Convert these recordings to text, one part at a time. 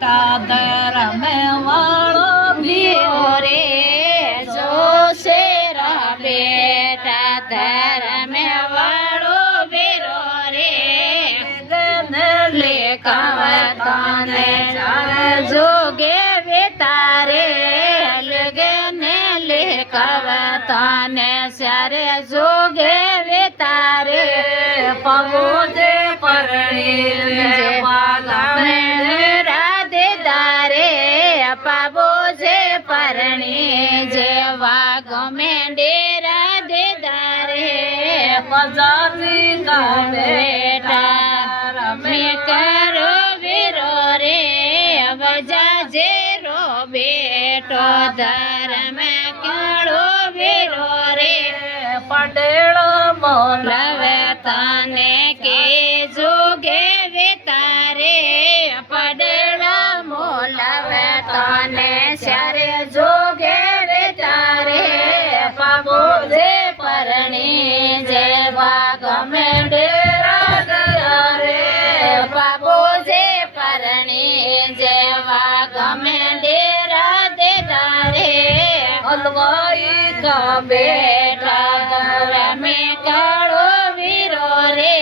ધરમ વાળો ભીઓ રે જો શેરા બેટા ધરમ વાળો ભીરો રે લેખાવતાને જોગે વેતારે લગને લેખાવતાને સારે જોગે વેતારે પવો જે પરણી રાધે દારે પાબો જે પરણી જેવા ગમે ડેરા દે દારે પજાતી બેટા મેં કરો વીરો રે વજા જે રો બેટો ધર્મ કાળો વીરો રે પટેળો લવે તને કે જોગે વેતારે પડેલા મોલવે તને સારે જોગે વેતારે પાબો જે પરણી જેવા ગમે ડેરા દયા રે પાબો જે પરણી જેવા ગમે ડેરા દે તારે હલવાઈ કા બેટા ધરમે કાળો વીરો રે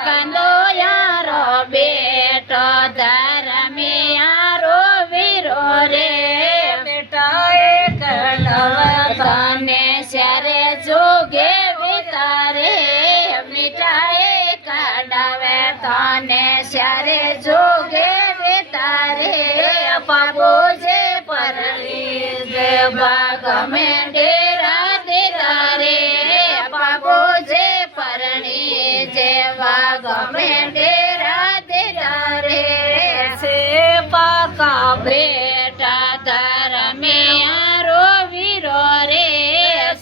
કંદો યારો બેટો ધરમે યારો વીરો રે બેટા એક તને સારે જોગે વિતારે મીઠાએ કાઢાવે તને સારે જોગે વિતારે પાબો જે પરણી જેવા ગમે ડેરા દે તારે પાબો જે પરણી જેવા ગમે ડેરા દે તારે છે પાકા બેટા ધરમે યારો વીરો રે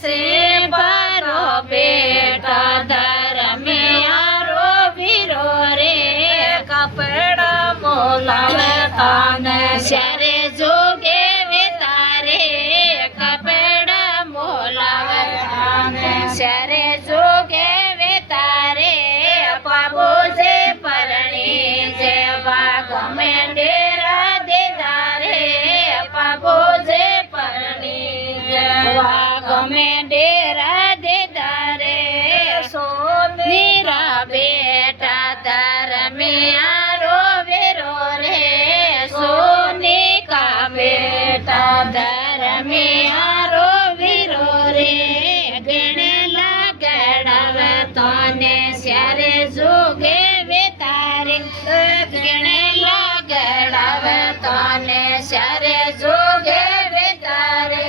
સે બારો બેટા ધરમે યારો વીરો રે કપડા મોલાવે તાને સારે જોગે વેતારે કપડા મોલાવે તાને સારે જોગે વેતારે પાબો જે પરણી જેવા ગમે ડેરા દે તારે પાબો જે પરણી જેવા ગમે ડેરા દે તારે સોની મીરા બેટા ધરમે યારો વીરો રે સોનિકા બેટા ધરમે યારો વીરો રે ગણેલા ગડાવે તને સારે જોગે વેતારે ગણેલા ગડાવે તને સારે જોગે વેતારે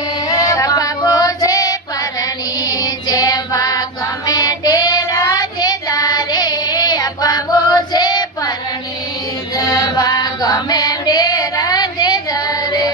બાબો જે પરણી જેવા ગમે ડેરા દે તારે બાબો જે પરણી જેવા ગમે ડેરા દે તારે